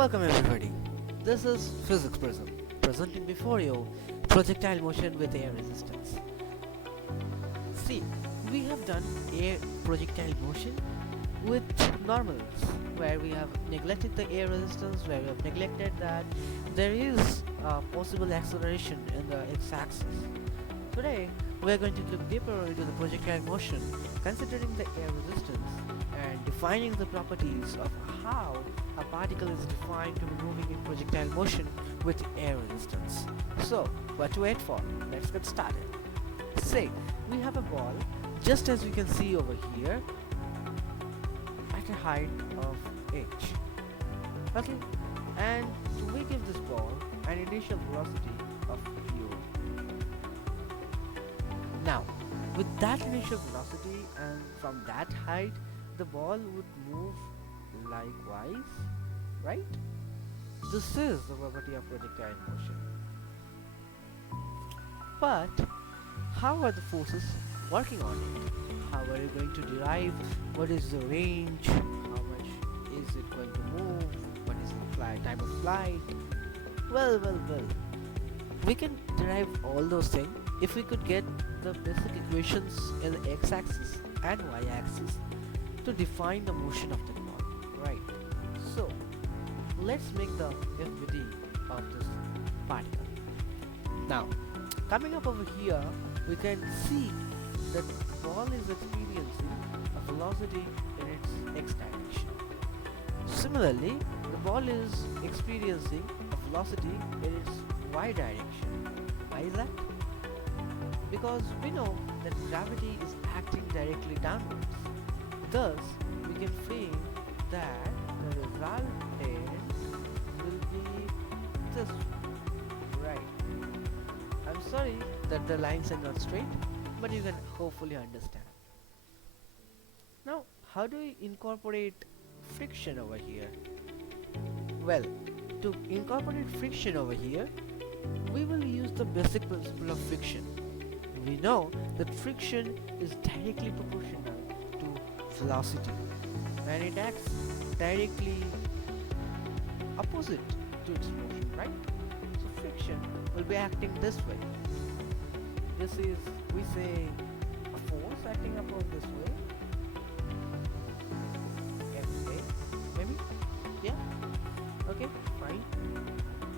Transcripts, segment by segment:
Welcome everybody. This is Physics Prism, presenting before you projectile motion with air resistance. See, we have done air projectile motion with normals, where we have neglected the air resistance, where we have neglected that there is a possible acceleration in the x-axis. Today, we are going to look deeper into the projectile motion, considering the air resistance and defining the properties of how a particle is defined to be moving in projectile motion with air resistance. So, what to wait for? Let's get started. Say, we have a ball, just as we can see over here, at a height of h. Okay, and we give this ball an initial velocity of u. Now, with that initial velocity and from that height, the ball would move likewise, right? This is the property of projectile motion. But how are the forces working on it? How are you going to derive what is the range? How much is it going to move? What is the time of flight? Well. We can derive all those things if we could get the basic equations in the x-axis and y-axis to define the motion of the ball, right? So let's make the FBD of this particle. Now, coming up over here, we can see that the ball is experiencing a velocity in its x direction. Similarly, the ball is experiencing a velocity in its y direction. Why is that? Because we know that gravity is acting directly downwards. Thus, we can feel that the resultant will be this one, right? I'm sorry that the lines are not straight, but you can hopefully understand. Now, how do we incorporate friction over here? Well, to incorporate friction over here, we will use the basic principle of friction. We know that friction is directly proportional to velocity, and it acts directly opposite to its motion, right? So friction will be acting this way. This is, we say, a force acting upon this way. Fa, maybe? Yeah? Okay, fine.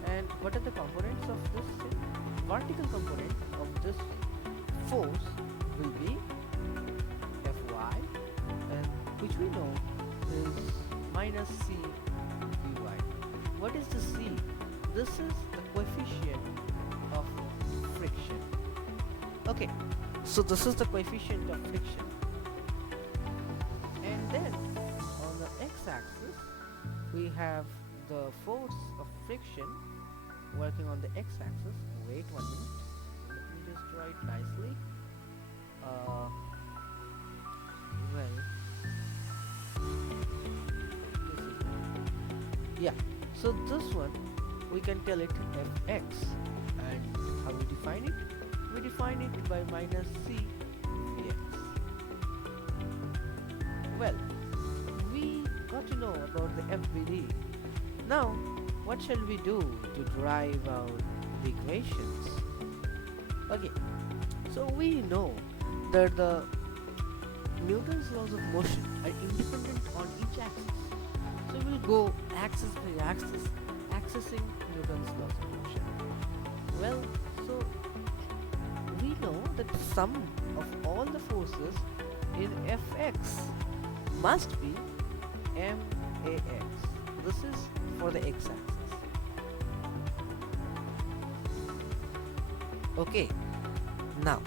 And what are the components of this thing? Vertical component of this force will be Fy, and which we know is minus C Vy. What is the C? This is the coefficient of friction. Okay, so this is the coefficient of friction. And then on the x-axis, we have the force of friction working on the x-axis. Wait 1 minute. Let me just draw it nicely. Yeah, so this one we can tell it fx, and how we define it? We define it by minus c vx. Well, we got to know about the FBD. Now, what shall we do to derive out the equations? Okay, so we know that the Newton's laws of motion are independent on each axis. So we'll go axis by axis, accessing Newton's laws of motion. Well, so we know that the sum of all the forces in Fx must be max. This is for the x-axis. Okay, now,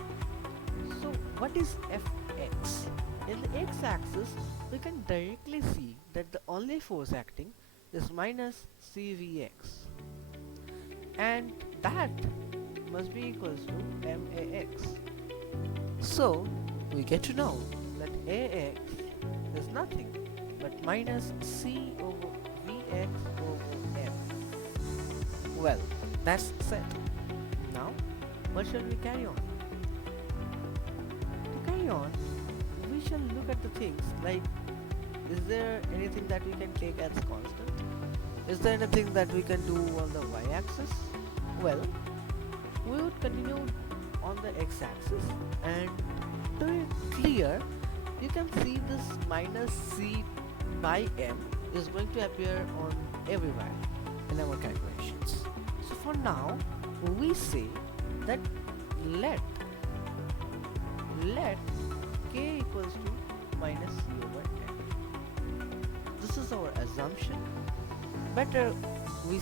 so what is Fx? In the x-axis, we can directly see that the only force acting is minus cvx, and that must be equals to max. So we get to know that ax is nothing but minus c over vx over m. Well, that's set. Now, what shall we carry on? To carry on, we shall look at the things like, is there anything that we can take as constant? Is there anything that we can do on the y-axis? Well, we would continue on the x-axis, and to be clear, you can see this minus c by m is going to appear on everywhere in our calculations. So for now, we say that let k equals to minus c over m. This is our assumption. Better we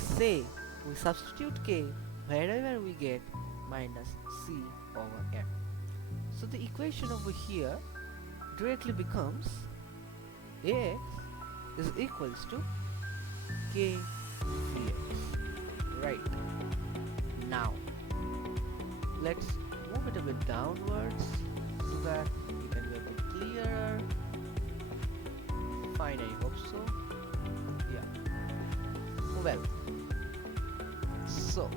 substitute k wherever we get minus c over m. So the equation over here directly becomes ax is equals to k vx. Right. Now let's move it a bit downwards so that we can get a bit clearer. Fine, I hope so. Yeah. Well, so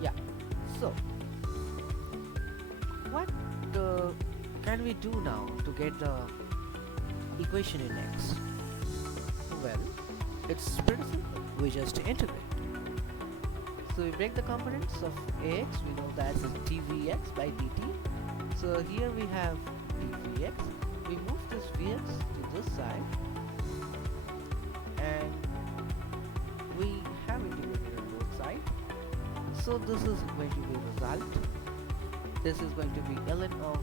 yeah, so what can we do now to get the equation in x? Well, it's pretty simple. We just integrate. So we break the components of ax. We know that's dvx by dt. So here we have dvx. We move this vx to this side, and we have integrated on both sides. So this is going to be result. This is going to be ln of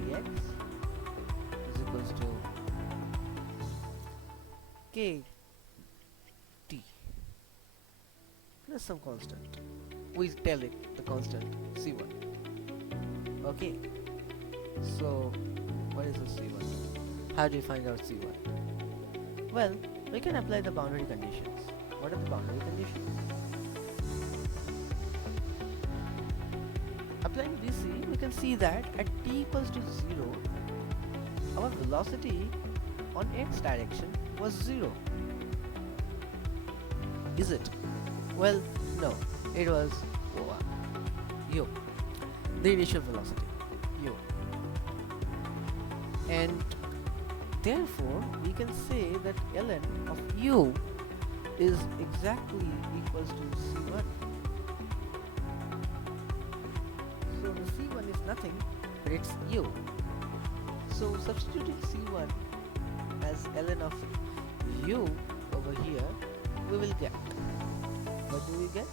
vx is equals to k t plus some constant. We tell it the constant c1. Okay. So what is the c1? How do you find out c1? Well, we can apply the boundary conditions. What are the boundary conditions? Applying BC, we can see that at t equals to 0, our velocity on x direction was 0. Is it? Well, no, it was u, the initial velocity, u. And therefore, we can say that ln of u is exactly equals to c1. So the c1 is nothing, but it's u. So substituting c1 as ln of u over here, we will get. What do we get?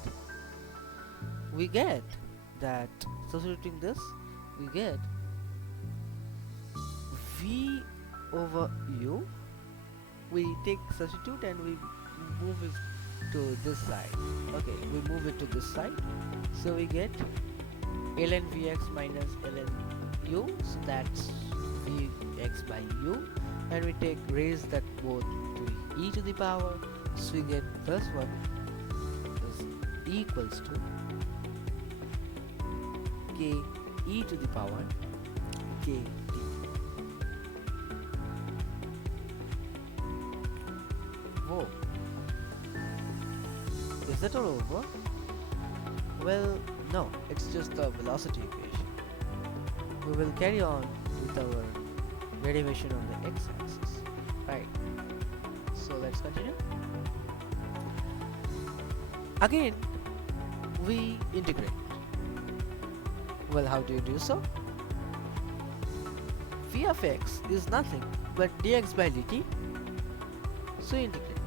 We get that substituting this, we get v over u. We take substitute and we move it to this side. Okay, we move it to this side. So we get ln vx minus ln u. So that's vx by u. And we take raise that both to e to the power. So we get this one is equals to k e to the power k t. Whoa. Is that all over? Well, no, it's just the velocity equation. We will carry on with our derivation on the x-axis. Right. So let's continue. Again, we integrate. Well, how do you do so? V of x is nothing but dx by dt. So integrate.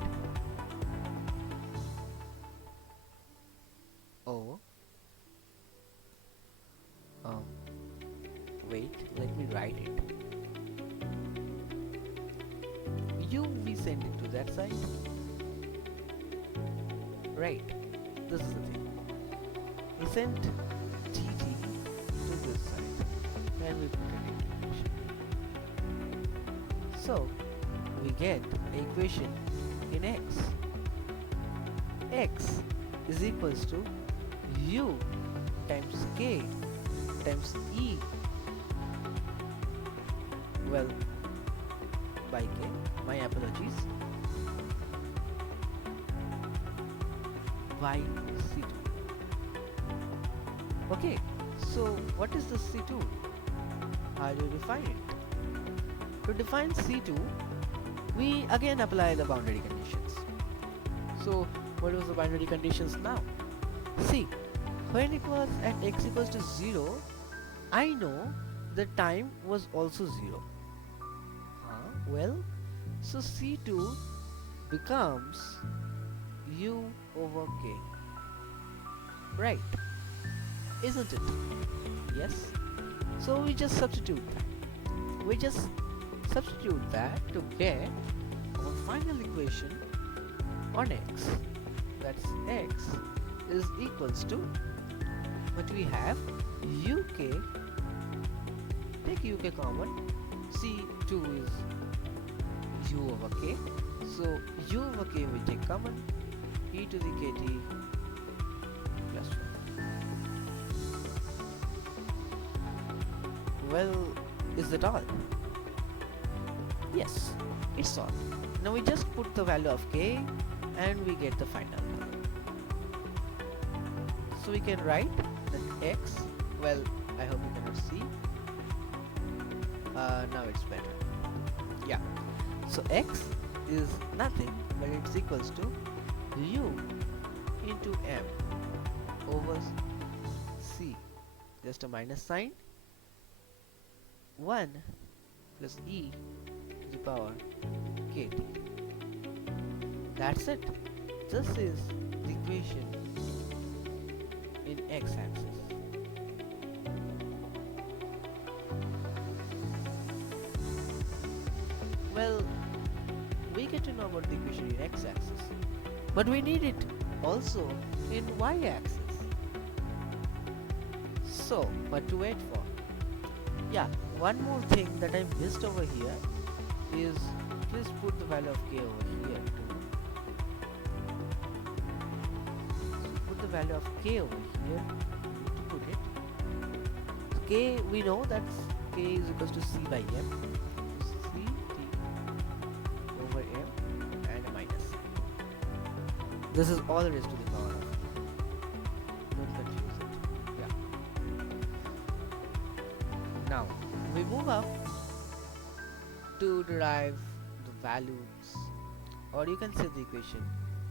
Oh. Wait, let me write it. U we send it to that side. Right. This is the thing. We send dt to this side and we put an integration. So we get an equation in x. X is equals to u times k times e, well, by k, my apologies, by c2. Okay, so what is the c2? How do you define it? To define c2, we again apply the boundary conditions. So what was the boundary conditions now? See, when it was at x equals to 0, I know the time was also 0. Well, so C2 becomes u over k, right? Isn't it? Yes. So we just substitute that. We just substitute that to get our final equation on x. That's x is equals to what we have uk. Take uk common. C2 is u over k. So u over k we take common. E to the kt plus 1. Well, is that all? Yes, it's all. Now we just put the value of k and we get the final value. So we can write that x, well, I hope you cannot see. Now it's better. Yeah. So x is nothing but it's equals to u into m over c. Just a minus sign. 1 plus e to the power kt. That's it. This is the equation in x-axis. Well, we get to know about the equation in x-axis, but we need it also in y-axis. So, what to wait for? Yeah, one more thing that I missed over here is please put the value of k over here too. So put the value of k over here. We need to put it. So k, we know that k is equals to c by m. C t over m and a minus. This is all there is to the power of. Don't confuse it. Yeah. Now we move up to derive the values, or you can say the equation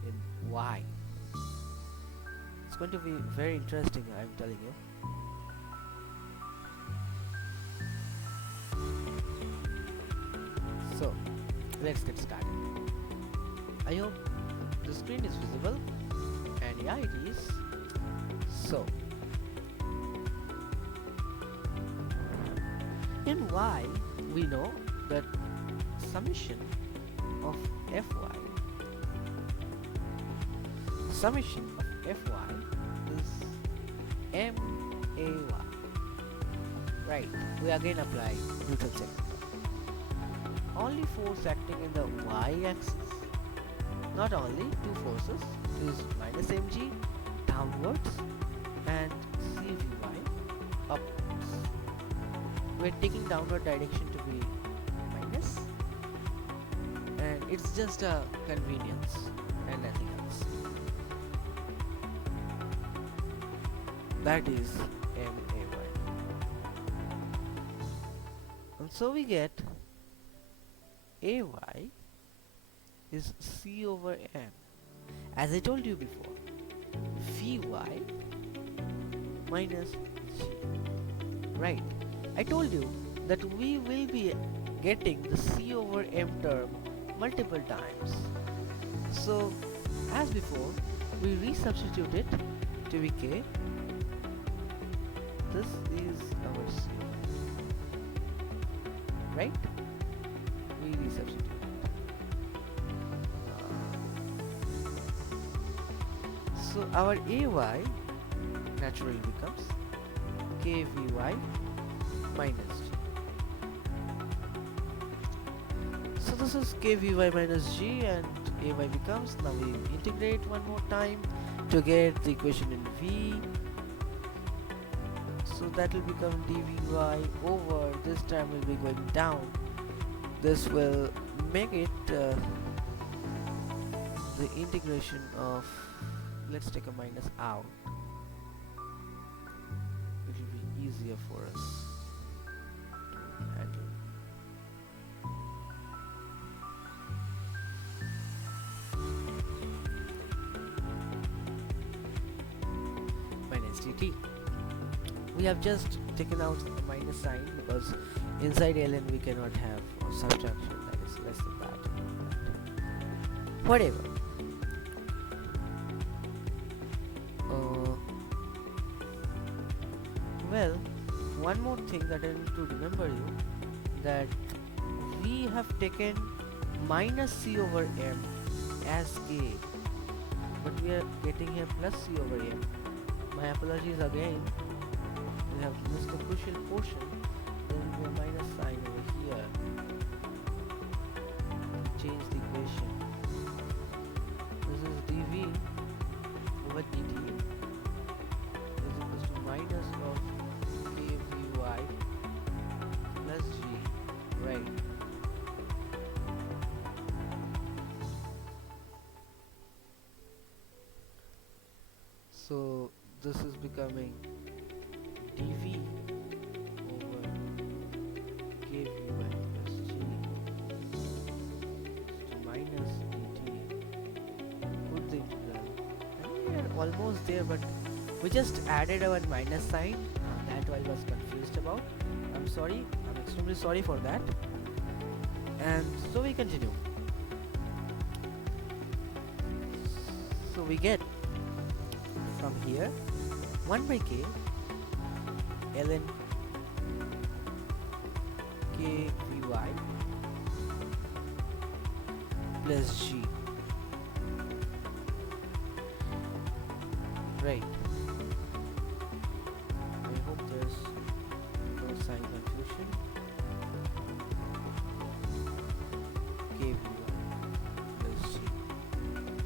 in y. It's going to be very interesting, I'm telling you. So let's get started. I hope the screen is visible, and yeah, it is. So in y we know that summation of fy is may. Right, we again apply Newton's second law. Only force acting in the y-axis, not only two forces, is minus mg downwards and cvy upwards. We're taking downward direction to be minus, and it's just a convenience and nothing else. That is may. And so we get ay is c over m. As I told you before, vy minus g. Right, I told you that we will be getting the c over m term multiple times. So as before, we resubstitute it to be k. This is our c, right? We resubstitute it. So our ay naturally becomes kvy minus g. So this is kvy minus g, and ay becomes, now we integrate one more time to get the equation in v. So that will become dvy over, this time will be going down. This will make it the integration of, let's take a minus out. It will be easier for us to handle. dt. We have just taken out the minus sign because inside ln we cannot have a subtraction that is less than that. Whatever. Well, one more thing that I need to remember you, that we have taken minus c over m as k, but we are getting here plus c over m. My apologies again, we have missed a crucial portion. There will be a minus sign over here. Change the equation. This is dv over dt is equals to minus of kvy plus g, right? So this is becoming dv over kvy plus g to minus dt. Put the integral. And we are almost there, but we just added our minus sign. That I was confused about. I'm sorry. I'm extremely sorry for that. And so we continue. So we get from here 1 by k ln kvy plus g, right? I hope there's no sign confusion. kvy plus g,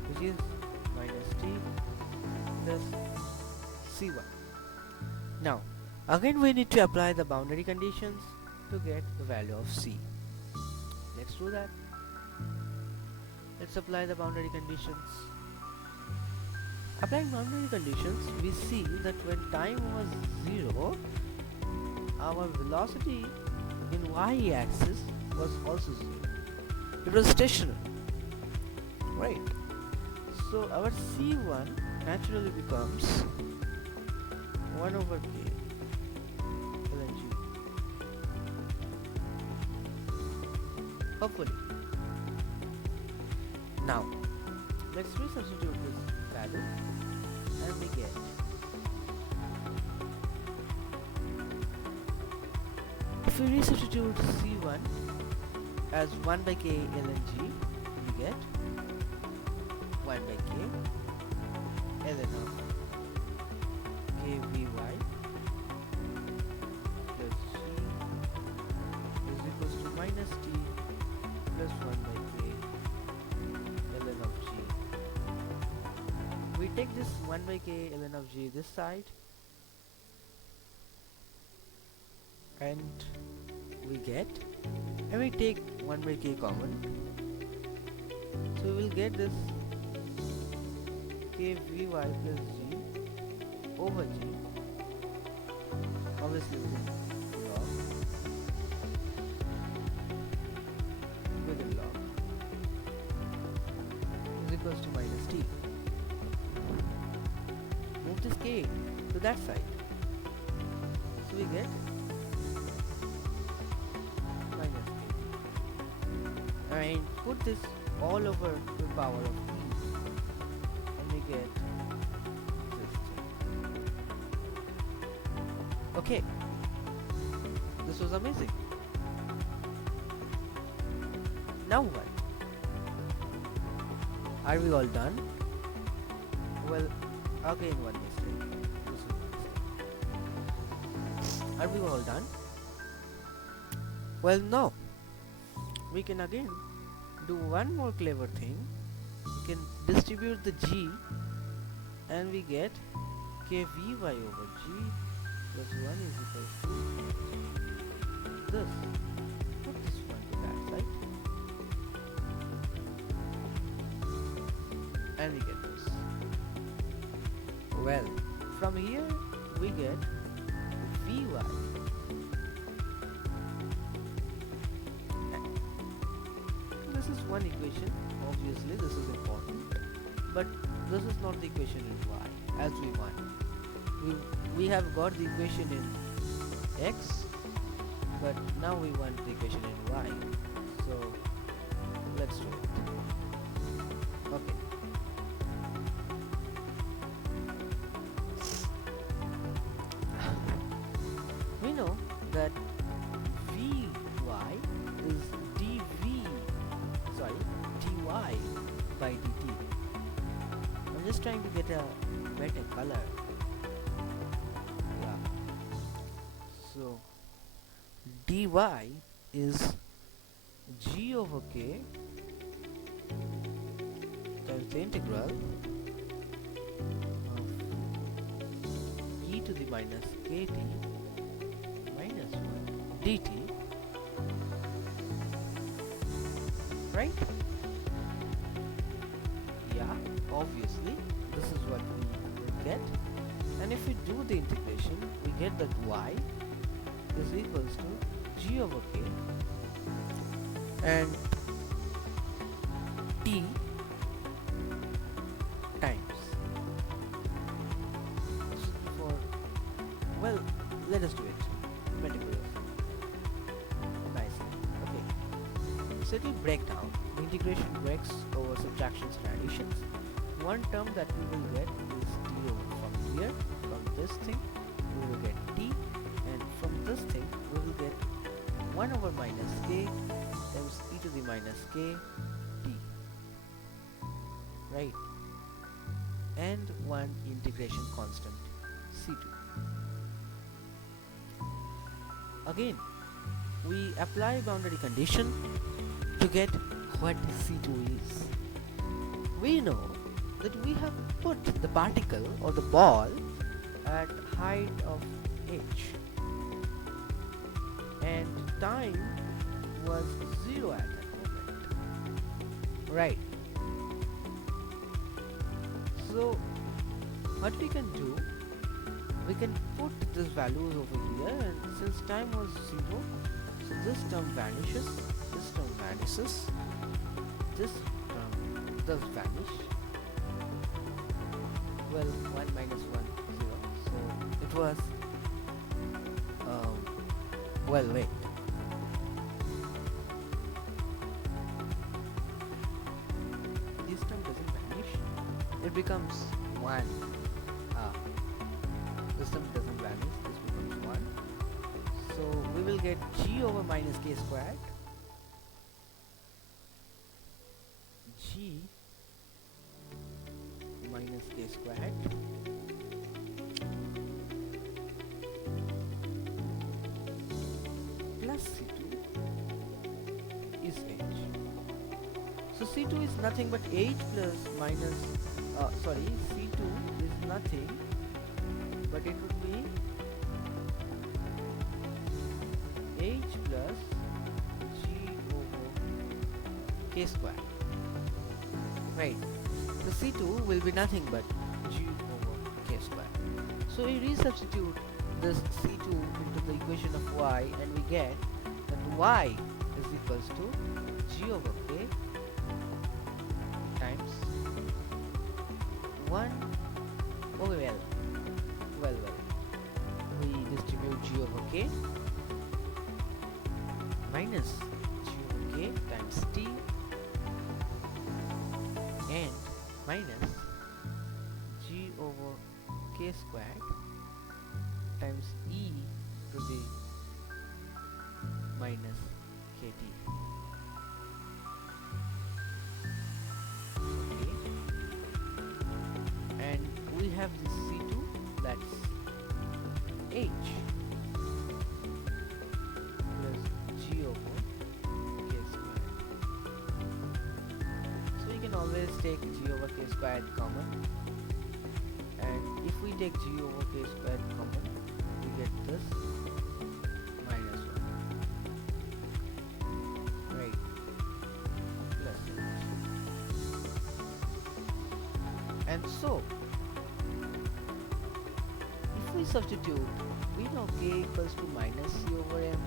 which is minus t plus c1. Now again we need to apply the boundary conditions to get the value of c. Let's do that. Let's apply the boundary conditions. Applying boundary conditions, we see that when time was 0, our velocity in y-axis was also 0. It was stationary, right? So our c1 naturally becomes 1 over k ln g. Hopefully. Now let's resubstitute this value and we get if we resubstitute c1 as 1 by k ln g, we get 1 by k ln of kvy plus g is equals to minus t plus 1 by k ln of g. We take this 1 by k ln of g this side and we get, and we take 1 by k common, so we will get this kvy plus g over g, obviously within log is equals to minus t. Move this k to that side, so we get minus k. And put this all over the power of e, and we get this thing. Okay, this was amazing. Now what? Are we all done? Well, again one mistake. This is one mistake. Are we all done? Well, no. We can again do one more clever thing. We can distribute the g and we get kvy over g plus 1 is equal to this. Put this one to that side and we get this. Well, from here we get vy. This is one equation, obviously this is important, but this is not the equation in y as we want. we, we have got the equation in x, but now we want the equation in y. So let's do it. Okay. We know that vy is dv, sorry, dy by dt. I'm just trying to get a better color. Yeah. So dy is g over k times the integral of e to the minus kt minus 1 dt, right? Yeah, obviously this is what we will get, and if we do the integration we get that y is equals to g over k and t times for, well, let us do it meticulously, nicely. Okay, so it will break down. The integration breaks over subtractions and additions. One term that we will get is t over, from here, from this thing we will get t, and from this thing we will get 1 over minus k times e to the minus k t, right? And one integration constant c2. Again, we apply boundary condition to get what c2 is. We know that we have put the particle or the ball at height of h, and time was 0 at that moment, right? So what we can do, we can put these values over here, and since time was 0, so this term vanishes, this term vanishes, this term does vanish. Well, 1 minus 1, 0, so it was well, wait, this term doesn't vanish, it becomes 1. This term doesn't vanish, this becomes 1. So we will get g over minus k squared, g minus k squared plus c2 is h. So c2 is nothing but h plus minus, c2 is nothing but it would be h plus g over k squared, right? So c2 will be nothing but g over k squared. So we resubstitute this c2 into the equation of y, and we get that y is equals to g over k times 1 over well, we distribute g over k minus g over k times t and minus g over k squared times e to the minus kt. Okay, and we have this c2, that's h plus g over k squared. So you can always take g over k squared common, and if we take g over k squared common, we get this minus 1, right, plus h. And so if we substitute, we know k equals to minus c over m,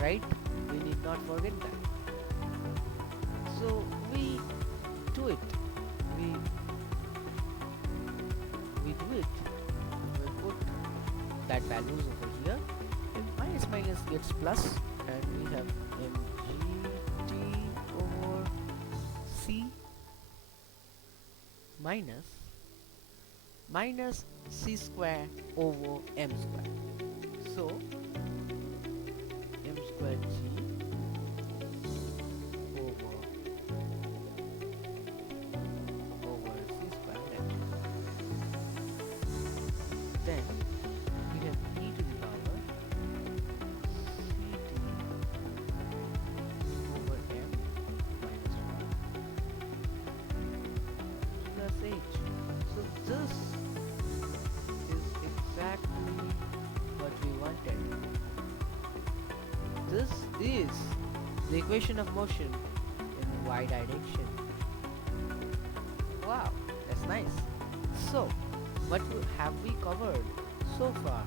right? We need not forget that. So we do it, we do it that values over here. If minus minus gets plus, and we have mgt over c minus c square over m square. So m square g over c square m. Then we have e to the power ct over m minus 1 plus h. So this is exactly what we wanted. This is the equation of motion in y direction. Wow, that's nice. So, what have we covered so far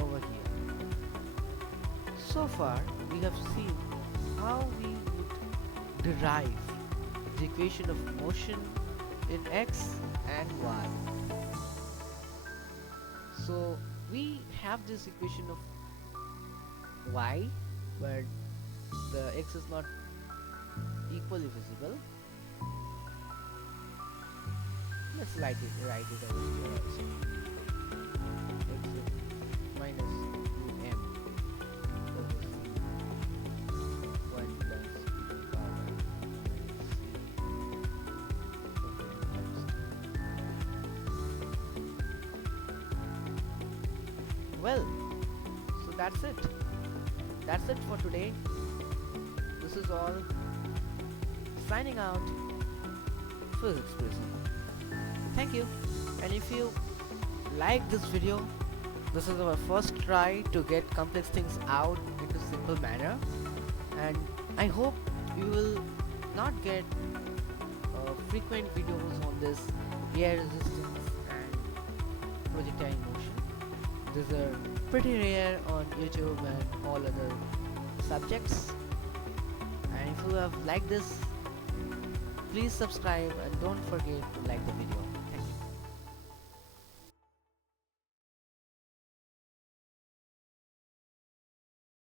over here? So far, we have seen how we would derive the equation of motion in x and y. So, we have this equation of y where the x is not equally visible. Let's write it over here also. X is minus 2m over c 1 plus e to the power minus c over m square. Well, so that's it. That's it for today. This is all. Signing out. Physics Prism. Thank you. And if you like this video, this is our first try to get complex things out into simple manner, and I hope you will not get frequent videos on this air resistance and projectile motion. These are pretty rare on YouTube and all other subjects. And if you have liked this, please subscribe and don't forget to like the video.